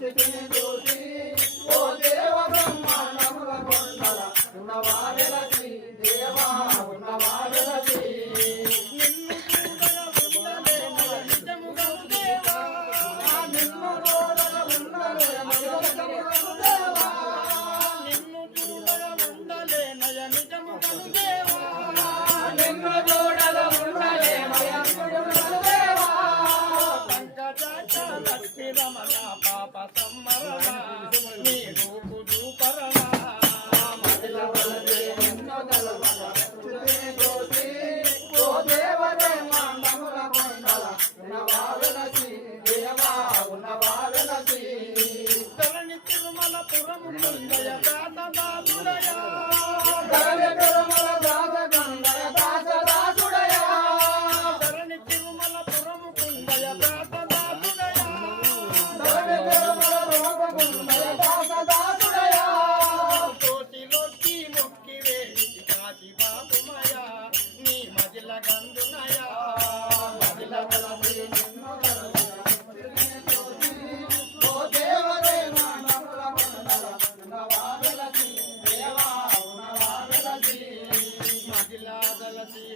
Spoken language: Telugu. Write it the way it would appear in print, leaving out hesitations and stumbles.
స్థితిని చూసి ఓ దేవ బ్రహ్మాండముల కొండల ఉన్నవారెలసి దేవా ఉన్నవారెలసి నిన్ను చూడగా ఉండలేమయ నిజముగను దేవా నిన్ను చూడగా ఉండలేమయ నిజముగను దేవా నిన్ను చూడగా ఉండలేనయ నిజముగను దేవా నిన్ను చూడగా ఉండలేమయ నిజముగను దేవా పంకజాక్ష లక్ష్మీ రమణ పాప సంవరణ నీ రూపు చూపరణ మదిల వలసే నిన్ను గలవల స్థితిని చూసి ఓ దేవ బ్రహ్మాండముల కొండల ఉన్నవారెలసి దేవా ఉన్నవారెలసి ధరణి తిరుమల పురము కుందయ దాతదాసుడయా ధరణి తిరుమల దాసగంధయ దాసదాసుడయా ధరణి తిరుమల పురము కుందయ దాతదాసుడయా ధరణి తిరుమల రోగగుండయ దాసదాసుడయా తోటిలోకి మొక్కి వేసి కాశీ బాబుమయా నీ మజిల గందునయా మదిల వలసే నిన్ను గలవల స్థితిని చూసి ఓ దేవ బ్రహ్మాండముల కొండల ఉన్నవారెలసి దేవా ఉన్నవారెలసి మజిల దలసి